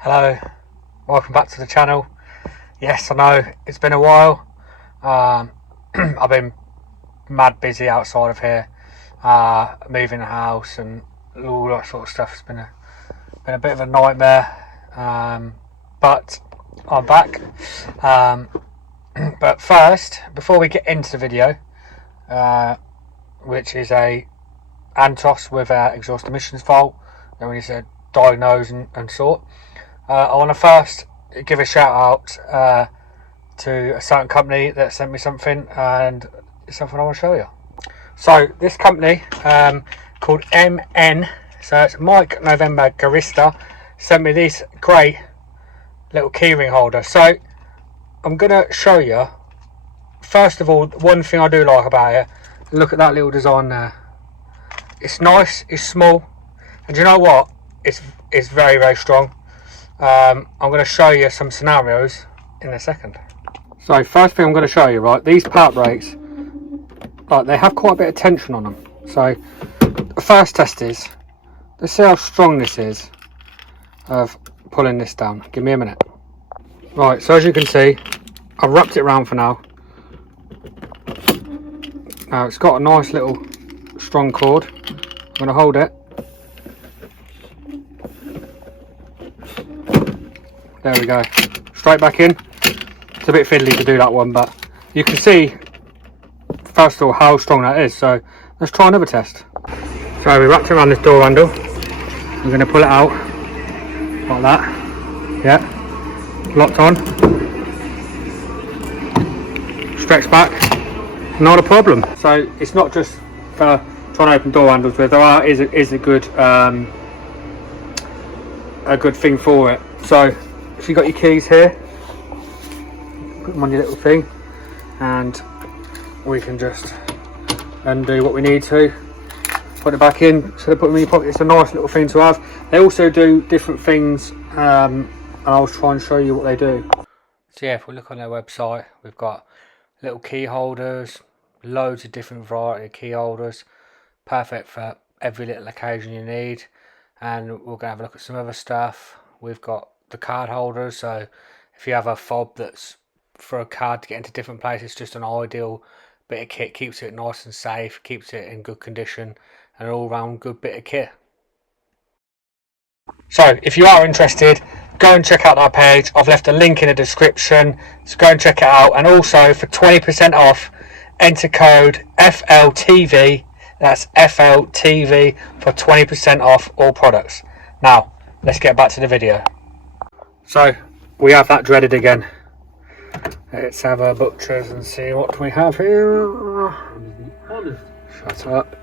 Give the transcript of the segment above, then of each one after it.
Hello, welcome back to the channel. Yes, I know it's been a while. I've been mad busy outside of here, moving the house and all that sort of stuff. It's been a bit of a nightmare, but I'm back. But first, before we get into the video, which is a Antos with exhaust emissions fault that we need to diagnose and sort. I want to first give a shout out to a certain company that sent me something, and it's something I want to show you. So this company called MN, so it's Mike November Garista, sent me this great little keyring holder. So I'm going to show you, first of all, one thing I do like about it. Look at that little design there. It's nice, it's small, and you know what? It's very, very strong. I'm going to show you some scenarios in a second. So first thing I'm going to show you, right, these part brakes, like, they have quite a bit of tension on them. So the first test is, let's see how strong this is of pulling this down. Give me a minute. Right, so as you can see, I've wrapped it around for now. Now it's got a nice little strong cord. I'm going to hold it. There we go, straight back in. It's a bit fiddly to do that one, but you can see first of all how strong that is. So let's try another test. So we wrapped it around this door handle. I'm going to pull it out like that. Yeah, locked on. Stretch back, not a problem. So it's not just for trying to open door handles with. There is a good thing for it. So if you've got your keys here, put them on your little thing, and we can just undo what we need to, put it back in. So they put them in your pocket. It's a nice little thing to have. They also do different things, and I'll try and show you what they do. So yeah, if we look on their website, we've got little key holders, loads of different variety of key holders, perfect for every little occasion you need. And we're going to have a look at some other stuff. We've got the card holders, so if you have a fob that's for a card to get into different places, just an ideal bit of kit. Keeps it nice and safe, keeps it in good condition, and an all-round good bit of kit. So if you are interested, go and check out our page. I've left a link in the description, so go and check it out. And also for 20% off, enter code FLTV. That's FLTV for 20% off all products. Now let's get back to the video. So we have that dreaded again. Let's have a butchers and see what we have here. Shut up.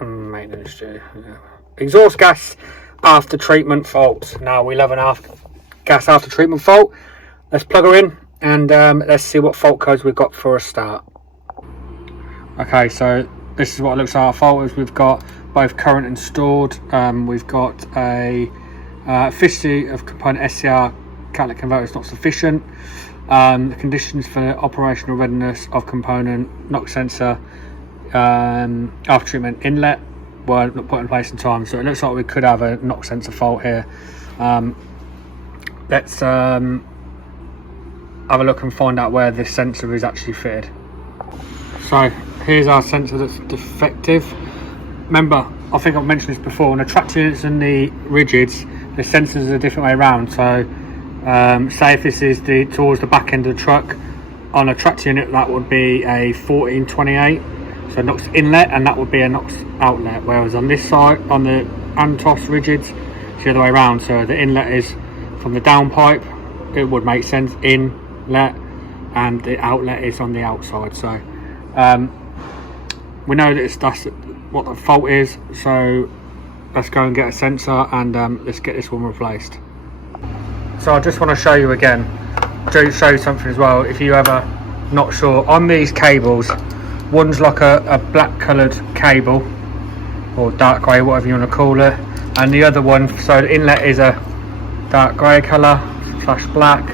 Maintenance due. Exhaust gas after treatment fault. Now we love an gas after treatment fault. Let's plug her in and let's see what fault codes we've got for a start. Okay, so this is what it looks like. Our fault is we've got both current and stored. We've got a efficiency of component SCR catalytic converter is not sufficient. The conditions for operational readiness of component NOx sensor after treatment inlet were not put in place in time. So it looks like we could have a NOx sensor fault here. Let's have a look and find out where this sensor is actually fitted. So here's our sensor that's defective. Remember, I think I've mentioned this before, on the traction units and the rigids, the sensors are a different way around. So say if this is towards the back end of the truck, on a traction unit that would be a 1428, so NOx inlet, and that would be a NOx outlet. Whereas on this side, on the Antos rigids, it's the other way around. So the inlet is from the downpipe, it would make sense, inlet, and the outlet is on the outside. So we know that that's what the fault is, so let's go and get a sensor and let's get this one replaced. So I just want to show you again, show you something as well, if you ever not sure. On these cables, one's like a black coloured cable, or dark grey, whatever you want to call it, and the other one, so the inlet is a dark grey colour / black,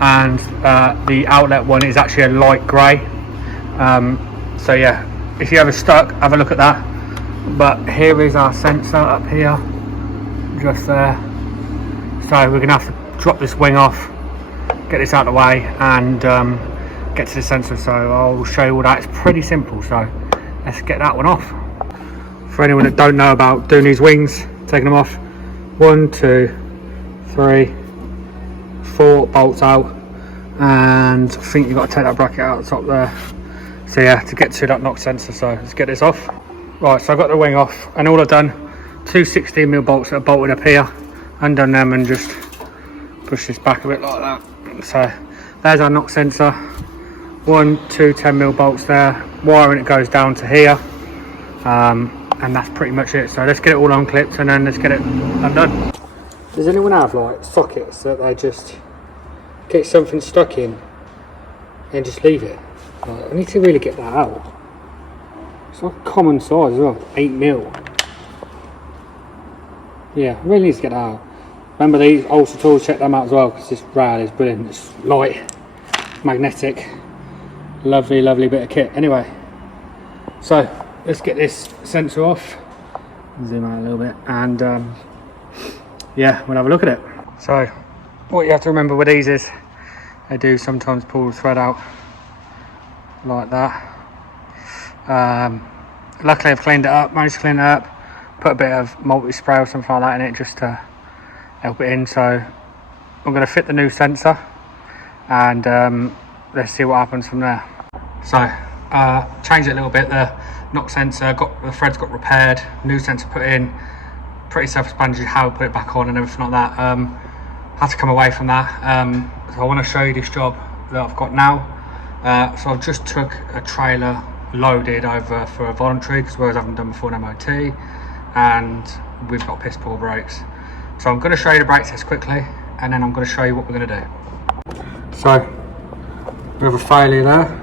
and the outlet one is actually a light grey. So yeah, if you're ever stuck, have a look at that. But here is our sensor up here, just there. So So we're going to have to drop this wing off, get this out of the way, and get to the sensor. So I'll show you all that. It's pretty simple, so let's get that one off. For anyone that don't know about doing these wings, taking them off, 1, 2, 3, 4 bolts out, and I think you've got to take that bracket out the top there. So yeah, to get to that knock sensor. So let's get this off. Right, so I've got the wing off, and all I've done, 2 16mm bolts that are bolted up here, undone them and just push this back a bit like that. So there's our knock sensor. 1, 2 10mm bolts there, wiring it goes down to here, and that's pretty much it. So let's get it all unclipped and then let's get it undone. Does anyone have like sockets that they just get something stuck in and just leave it? Like, I need to really get that out. It's like common size as well, 8mm. Yeah, I really need to get that out. Remember these Ultra tools, check them out as well, because this rail is brilliant. It's light, magnetic, lovely, lovely bit of kit. Anyway, so let's get this sensor off, zoom out a little bit, and yeah, we'll have a look at it. So what you have to remember with these is they do sometimes pull the thread out like that. Luckily I've cleaned it up, managed to clean it up, put a bit of multi-spray or something like that in it just to help it in. So I'm going to fit the new sensor and let's see what happens from there. So changed it a little bit. The knock sensor the threads got repaired, new sensor put in, pretty self-explanatory how to put it back on and everything like that. Had to come away from that. So I want to show you this job that I've got now. So I've just took a trailer loaded over for a voluntary, because whereas I haven't done before an MOT, and we've got piss poor brakes. So I'm going to show you the brake test quickly, and then I'm going to show you what we're going to do. So we have a failure there.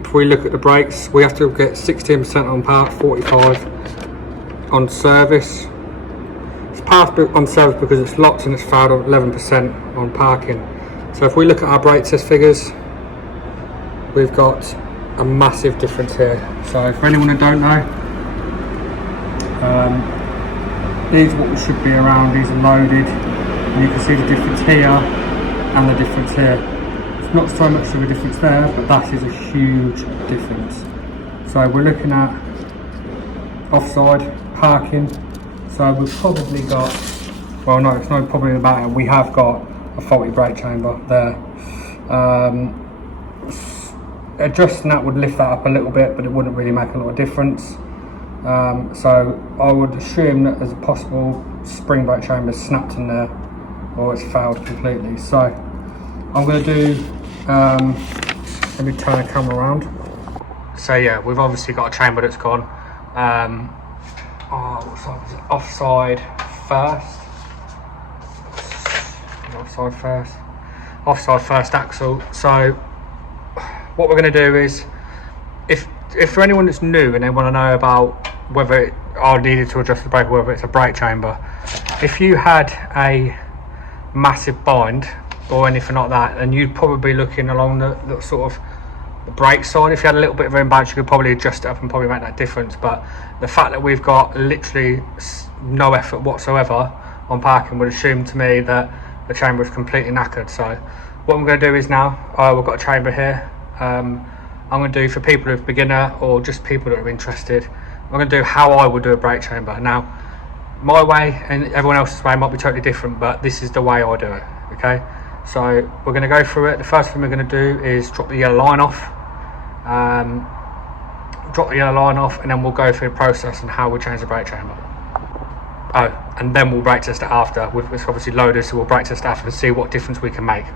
If we look at the brakes, we have to get 16% on part, 45 on service. It's passed on service because it's locked and it's failed on 11% on parking. So if we look at our brake test figures, we've got a massive difference here. So for anyone that don't know, these are what we should be around. These are loaded, and you can see the difference here and the difference here. It's not so much of a difference there, but that is a huge difference. So we're looking at offside parking. So we've probably got, well no, it's not probably about it, we have got a faulty brake chamber there. Adjusting that would lift that up a little bit, but it wouldn't really make a lot of difference. So I would assume that there's a possible spring brake chamber snapped in there, or it's failed completely. So I'm going to do, let me turn the camera around. So yeah, we've obviously got a chamber that's gone. What side was it? Offside first axle. So what we're going to do is, if for anyone that's new and they want to know about whether I needed to adjust the brake, whether it's a brake chamber, if you had a massive bind or anything like that, then you'd probably be looking along the sort of the brake side. If you had a little bit of imbalance, you could probably adjust it up and probably make that difference. But the fact that we've got literally no effort whatsoever on parking would assume to me that the chamber is completely knackered. So what I'm going to do is now, we've got a chamber here. I'm going to do, for people who are beginner or just people that are interested, I'm going to do how I would do a brake chamber. Now, my way and everyone else's way might be totally different, but this is the way I do it, okay? So we're going to go through it. The first thing we're going to do is drop the yellow line off. And then we'll go through the process and how we change the brake chamber. Oh, and then we'll brake test it after. It's obviously loaded, so we'll brake test it after and see what difference we can make.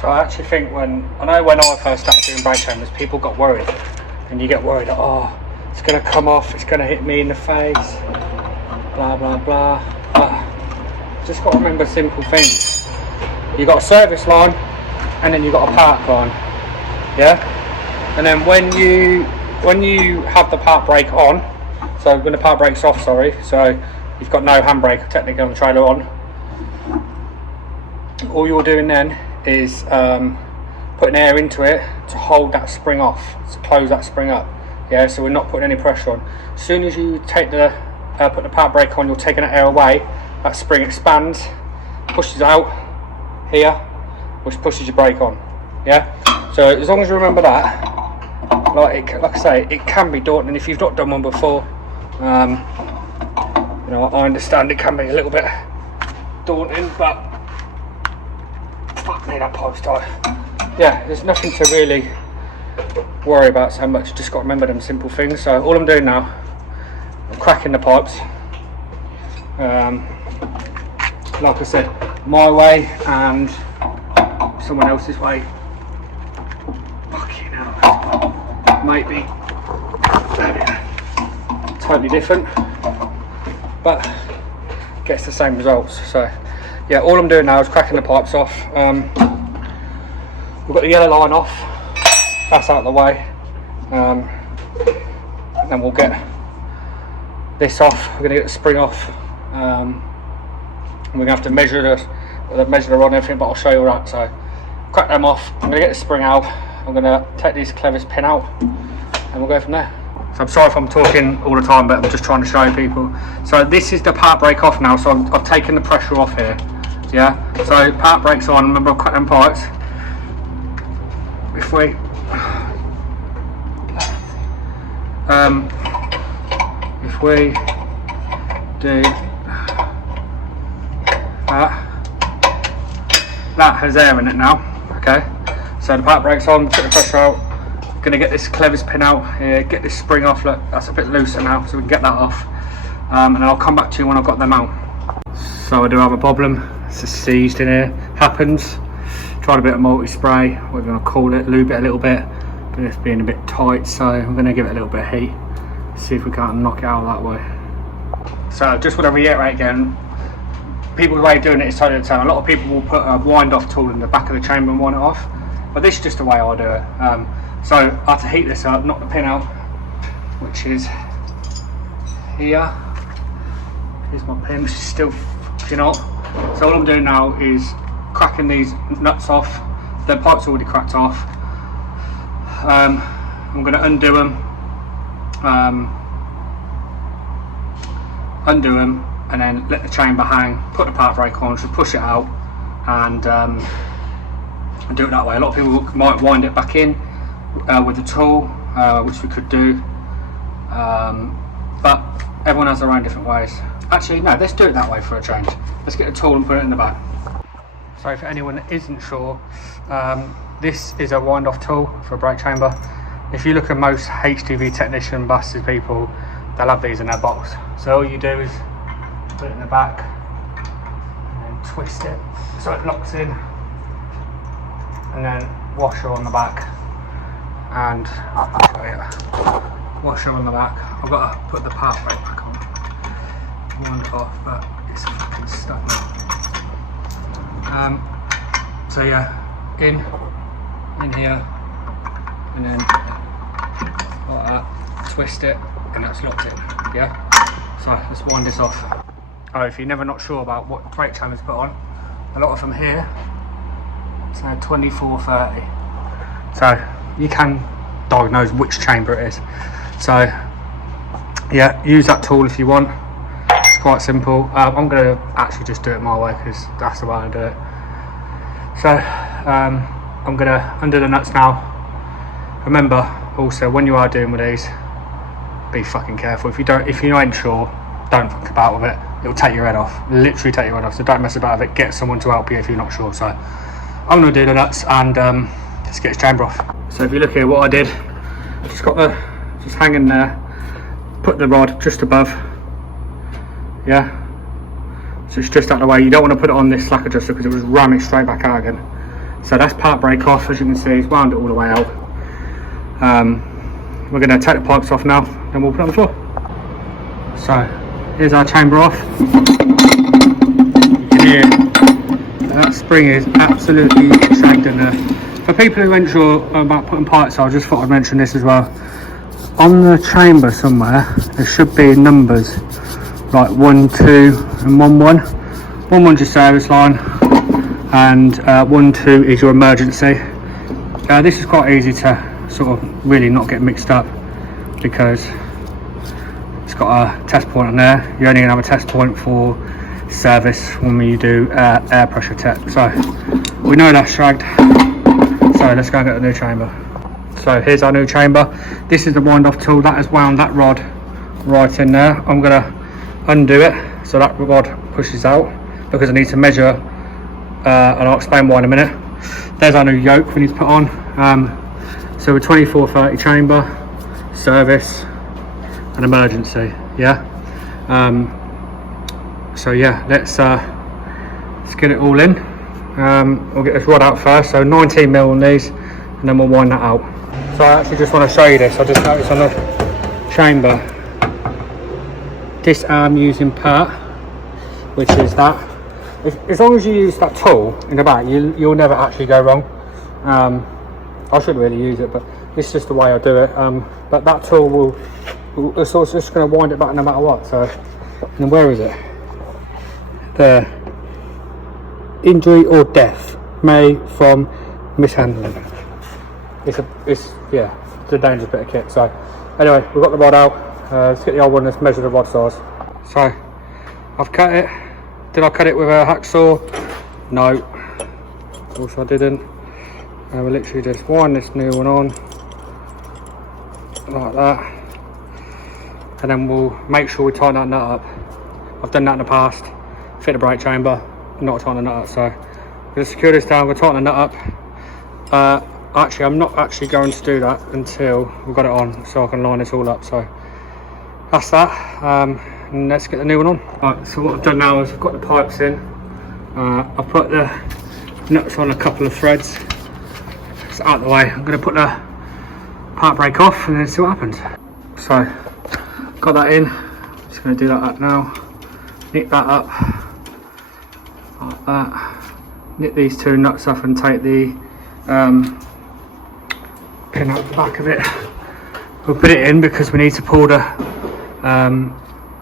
So I actually think when I first started doing brake chambers, people got worried, and you get worried, oh, it's going to come off, it's going to hit me in the face, blah blah blah. But just got to remember simple things. You got a service line, and then you got a park line, yeah. And then when you have the park brake on, so when the park brake's off, sorry, so you've got no handbrake technically on the trailer on, all you're doing then is putting air into it to hold that spring off, to close that spring up. Yeah, so we're not putting any pressure on. As soon as you take put the park brake on, you're taking that air away, that spring expands, pushes out here, which pushes your brake on. Yeah, so as long as you remember that, like I say, it can be daunting if you've not done one before. You know, I understand it can be a little bit daunting, but fuck me, that pipe's tight. Yeah, there's nothing to really worry about so much. Just got to remember them simple things. So all I'm doing now, I'm cracking the pipes. Like I said, my way and someone else's way. Fucking hell, might be totally different, but gets the same results. So yeah, all I'm doing now is cracking the pipes off. We've got the yellow line off, that's out of the way, and then we'll get this off. We're going to get the spring off, and we're going to have to measure the rod and everything, but I'll show you all that. So crack them off, I'm going to get the spring out, I'm going to take this clevis pin out, and we'll go from there. So I'm sorry if I'm talking all the time, but I'm just trying to show people. So this is the part brake off now, so I've taken the pressure off here. Yeah, so part brake's on. Remember, I've cut them pipes. If we do that has air in it now. Okay, so the part brake's on, took the pressure out. Gonna get this clevis pin out here, get this spring off. Look, that's a bit looser now, so we can get that off, and I'll come back to you when I've got them out. So I do have a problem. It's just seized in here. Happens. Tried a bit of multi-spray, we're going to call it, lube it a little bit, but it's being a bit tight, so I'm going to give it a little bit of heat, see if we can't knock it out that way. So just want to reiterate again, people's way of doing it is totally the same. A lot of people will put a wind-off tool in the back of the chamber and wind it off, but this is just the way I do it. So I have to heat this up, knock the pin out, which is here. Here's my pin, which is still fucking hot. So all I'm doing now is cracking these nuts off. The pipe's already cracked off. I'm going to undo them, and then let the chamber hang, put the part brake on, just push it out, and do it that way. A lot of people might wind it back in with the tool, which we could do, but everyone has their own different ways. Actually, no, let's do it that way for a change. Let's get a tool and put it in the back. So for anyone that isn't sure, this is a wind-off tool for a brake chamber. If you look at most HGV technician buses people, they'll have these in their box. So all you do is put it in the back and then twist it so it locks in, and then washer on the back, and I'll show you. Washer on the back. I've got to put the part brake back on. Wind it off, but it's fucking stuck now. So yeah, in here, and then like that, twist it, and that's locked in. Yeah. So let's wind this off. Oh, if you're never not sure about what brake chambers put on, a lot of them here say 2430. So you can diagnose which chamber it is. So yeah, use that tool if you want. It's quite simple. I'm going to actually just do it my way because that's the way I do it. So I'm going to undo the nuts now. Remember also, when you are doing with these, be fucking careful. If you ain't sure, don't fuck about with it. It'll take your head off. Literally take your head off. So don't mess about with it. Get someone to help you if you're not sure. So I'm going to do the nuts and let's get this chamber off. So if you look here, what I did, just got the just hanging there. Put the rod just above. Yeah. So it's just out of the way. You don't want to put it on this slack adjuster because it was ramming straight back out again. So that's part brake off, as you can see. It's wound it all the way out. We're going to take the pipes off now, and we'll put it on the floor. So here's our chamber off. You can hear that spring is absolutely shagged in there. For people who aren't sure about putting pipes on, I just thought I'd mention this as well. On the chamber somewhere, there should be numbers like 1, 2 and 1, 1. 1, 1's your service line, and 1, 2 is your emergency. This is quite easy to sort of really not get mixed up because it's got a test point on there. You're only going to have a test point for service when we do air pressure check. So we know that's shagged, so let's go and get the new chamber. So here's our new chamber. This is the wind off tool that has wound that rod right in there. I'm going to undo it so that rod pushes out, because I need to measure and I'll explain why in a minute. There's our new yoke we need to put on. So a 2430 chamber, service and emergency, yeah. So yeah, let's get it all in. We'll get this rod out first, so 19mm on these, and then we'll wind that out. So I actually just want to show you this. I just noticed on the chamber, this arm using part, which is that. As long as you use that tool in the back, you'll never actually go wrong. I shouldn't really use it, but it's just the way I do it. But that tool will it's also just going to wind it back no matter what. So, and where is it? There. Injury or death may from mishandling. It's a dangerous bit of kit. So anyway, we've got the rod out. Let's get the old one. Let's measure the rod size. So I've cut it. Did I cut it with a hacksaw? No, of course I didn't. We literally just wind this new one on like that, and then we'll make sure we tighten that nut up. I've done that in the past, fit the brake chamber, not tighten the nut up. So we'll secure this down, we'll tighten the nut up. Actually, I'm not actually going to do that until we've got it on, so I can line this all up. So that's that. And let's get the new one on. Right, so what I've done now is I've got the pipes in. I've put the nuts on a couple of threads. It's out of the way. I'm going to put the part brake off and then see what happens. So, got that in. Just going to do that up now. Knit that up like that. Knit these two nuts off and take the pin out the back of it. We'll put it in because we need to pull the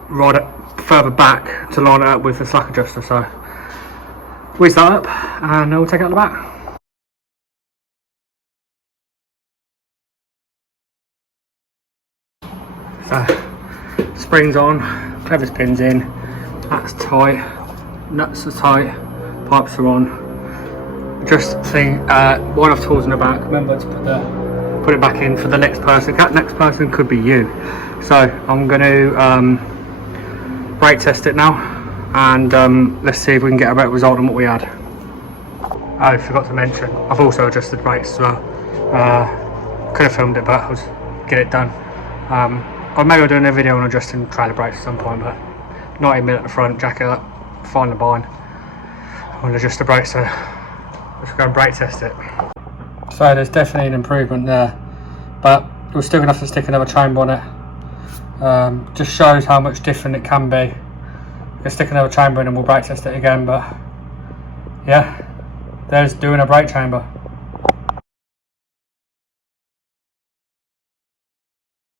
rod further back to line it up with the slack adjuster. So whiz that up and we'll take it out the back. So springs on, clevis pins in, that's tight, nuts are tight, pipes are on. Just thing, one off tools in the back. Remember to put it back in for the next person. That next person could be you. So I'm going to brake test it now, and let's see if we can get a better result than what we had. I forgot to mention, I've also adjusted brakes as well. Could have filmed it, but I'll just get it done. Or maybe I'll do another video on adjusting trailer brakes at some point, but 90mm at the front, jack it up, find the bind, I'll adjust the brakes. So let's go and brake test it. So there's definitely an improvement there, but we're still going to have to stick another chamber on it. Just shows how much different it can be. We'll stick another chamber in and we'll brake test it again, but yeah, there's doing a brake chamber.